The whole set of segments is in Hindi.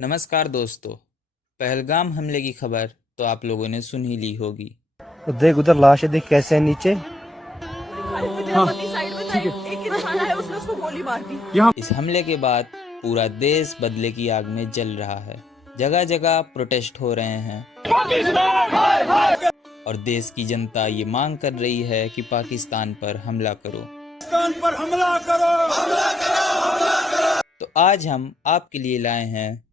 नमस्कार दोस्तों। पहलगाम हमले की खबर तो आप लोगों ने सुन ही ली होगी। तो देख उधर लाश है, देख कैसे है नीचे। हाँ, ठीक है। एक इंसान आया, उसने उसको गोली मार दी। यहाँ इस हमले के बाद पूरा देश बदले की आग में जल रहा है। जगह जगह प्रोटेस्ट हो रहे हैं और देश की जनता ये मांग कर रही है कि पाकिस्तान पर हमला करो। तो आज हम आपके लिए लाए हैं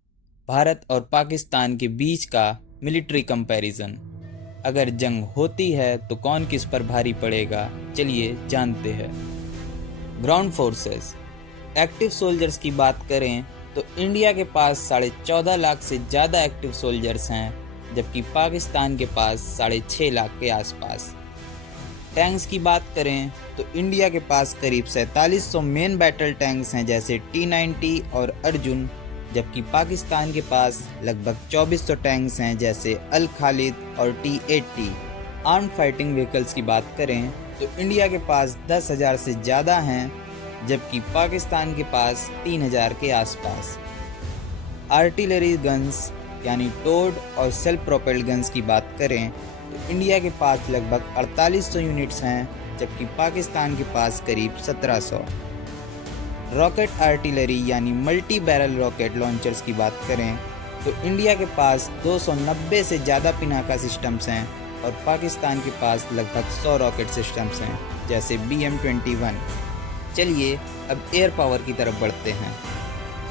भारत और पाकिस्तान के बीच का मिलिट्री कंपैरिजन। अगर जंग होती है तो कौन किस पर भारी पड़ेगा, चलिए जानते हैं। ग्राउंड फोर्सेस एक्टिव सोल्जर्स की बात करें तो इंडिया के पास 14.5 लाख से ज़्यादा एक्टिव सोल्जर्स हैं, जबकि पाकिस्तान के पास 6.5 लाख के आसपास। टैंक्स की बात करें तो इंडिया के पास करीब 4700 मेन बैटल टैंक्स हैं जैसे T-90 और अर्जुन, जबकि पाकिस्तान के पास लगभग 2400 टैंक्स हैं जैसे अल खालिद और T-80। आर्म फाइटिंग व्हीकल्स की बात करें तो इंडिया के पास 10,000 से ज़्यादा हैं, जबकि पाकिस्तान के पास 3,000 के आसपास। आर्टिलरी गन्स यानी टोड और सेल्फ प्रोपेल्ड गन्स की बात करें तो इंडिया के पास लगभग 4800 यूनिट्स हैं, जबकि पाकिस्तान के पास करीब 1700। रॉकेट आर्टिलरी यानी मल्टी बैरल रॉकेट लॉन्चर्स की बात करें तो इंडिया के पास 290 से ज़्यादा पिनाका सिस्टम्स हैं और पाकिस्तान के पास लगभग 100 रॉकेट सिस्टम्स हैं जैसे BM-21। चलिए अब एयर पावर की तरफ बढ़ते हैं।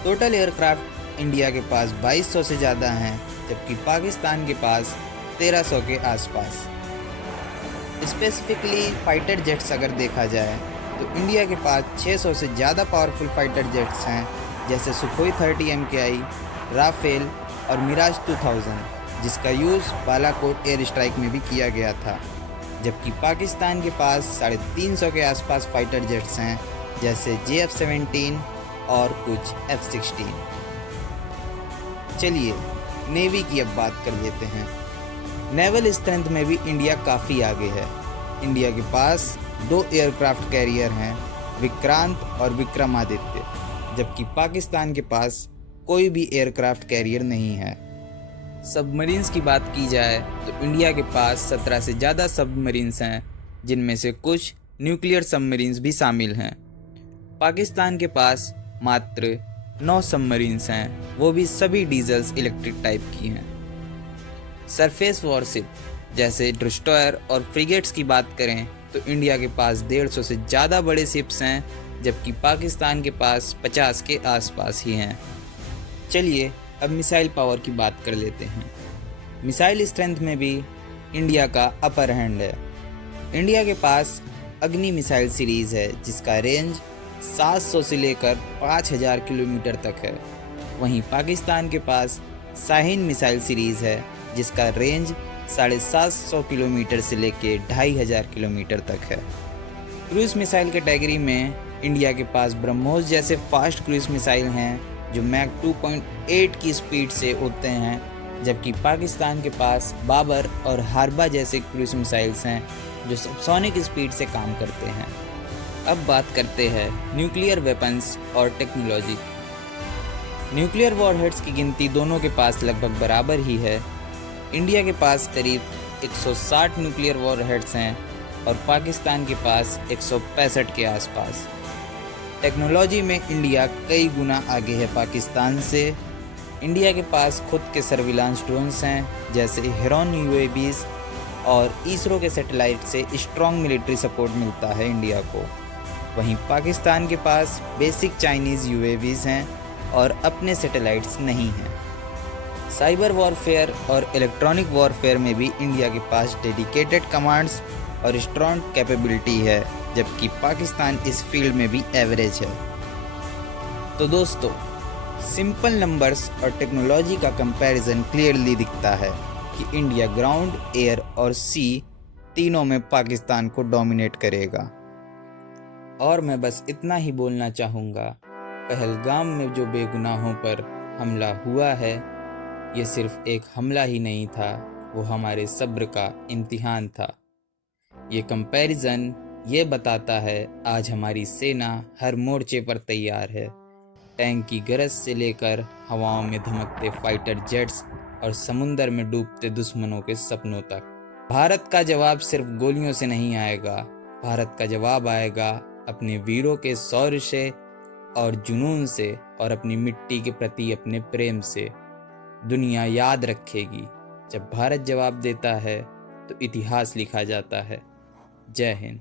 टोटल एयरक्राफ्ट इंडिया के पास 2200 से ज़्यादा हैं, जबकि पाकिस्तान के पास 1300 के आसपास। स्पेसिफिकली फाइटर जेट्स अगर देखा जाए तो इंडिया के पास 600 से ज़्यादा पावरफुल फाइटर जेट्स हैं जैसे सुखोई 30 MKI, राफेल और मिराज 2000, जिसका यूज़ बालाकोट एयर स्ट्राइक में भी किया गया था, जबकि पाकिस्तान के पास 350 के आसपास फाइटर जेट्स हैं जैसे JF-17 और कुछ F-16। चलिए नेवी की अब बात कर लेते हैं। नेवल स्ट्रेंथ में भी इंडिया काफ़ी आगे है। इंडिया के पास 2 एयरक्राफ्ट कैरियर हैं, विक्रांत और विक्रमादित्य, जबकि पाकिस्तान के पास कोई भी एयरक्राफ्ट कैरियर नहीं है। सबमरीन्स की बात की जाए तो इंडिया के पास 17 से ज़्यादा सबमरीन्स हैं, जिनमें से कुछ न्यूक्लियर सबमरीन्स भी शामिल हैं। पाकिस्तान के पास मात्र 9 सबमरीन्स हैं, वो भी सभी डीजल्स इलेक्ट्रिक टाइप की हैं। सरफेस वॉरशिप जैसे डिस्ट्रॉयर और फ्रिगेट्स की बात करें तो इंडिया के पास 150 से ज़्यादा बड़े शिप्स हैं, जबकि पाकिस्तान के पास 50 के आसपास ही हैं। चलिए अब मिसाइल पावर की बात कर लेते हैं। मिसाइल स्ट्रेंथ में भी इंडिया का अपर हैंड है। इंडिया के पास अग्नि मिसाइल सीरीज़ है जिसका रेंज 700 से लेकर 5000 किलोमीटर तक है। वहीं पाकिस्तान के पास शाहीन मिसाइल सीरीज़ है जिसका रेंज 750 किलोमीटर से लेकर 2500 किलोमीटर तक है। क्रूज़ मिसाइल कैटेगरी में इंडिया के पास ब्रह्मोस जैसे फास्ट क्रूज़ मिसाइल हैं जो मैक 2.8 की स्पीड से उड़ते हैं, जबकि पाकिस्तान के पास बाबर और हारबा जैसे क्रूज़ मिसाइल्स हैं जो सबसोनिक स्पीड से काम करते हैं। अब बात करते हैं न्यूक्लियर वेपन्स और टेक्नोलॉजी। न्यूक्लियर वॉरहेड्स की गिनती दोनों के पास लगभग बराबर ही है। इंडिया के पास करीब 160 न्यूक्लियर वॉरहेड्स हैं और पाकिस्तान के पास 165 के आसपास। टेक्नोलॉजी में इंडिया कई गुना आगे है पाकिस्तान से। इंडिया के पास खुद के सर्विलांस ड्रोन्स हैं जैसे हेरॉन UAVs और इसरो के सैटेलाइट से स्ट्रॉन्ग मिलिट्री सपोर्ट मिलता है इंडिया को। वहीं पाकिस्तान के पास बेसिक चाइनीज़ UAVs हैं और अपने सैटेलाइट्स नहीं हैं। साइबर वॉरफेयर और इलेक्ट्रॉनिक वॉरफेयर में भी इंडिया के पास डेडिकेटेड कमांड्स और स्ट्रॉन्ग कैपेबिलिटी है, जबकि पाकिस्तान इस फील्ड में भी एवरेज है। तो दोस्तों, सिंपल नंबर्स और टेक्नोलॉजी का कंपैरिजन क्लियरली दिखता है कि इंडिया ग्राउंड, एयर और सी तीनों में पाकिस्तान को डोमिनेट करेगा। और मैं बस इतना ही बोलना चाहूँगा, पहलगाम में जो बेगुनाहों पर हमला हुआ है, ये सिर्फ एक हमला ही नहीं था, वो हमारे सब्र का इम्तिहान था। ये कंपैरिजन ये बताता है आज हमारी सेना हर मोर्चे पर तैयार है। टैंक की गरज से लेकर हवाओं में धमकते फाइटर जेट्स और समुंदर में डूबते दुश्मनों के सपनों तक। भारत का जवाब सिर्फ गोलियों से नहीं आएगा, भारत का जवाब आएगा अपने वीरों के शौर्य से और जुनून से और अपनी मिट्टी के प्रति अपने प्रेम से। दुनिया याद रखेगी, जब भारत जवाब देता है तो इतिहास लिखा जाता है। जय हिंद।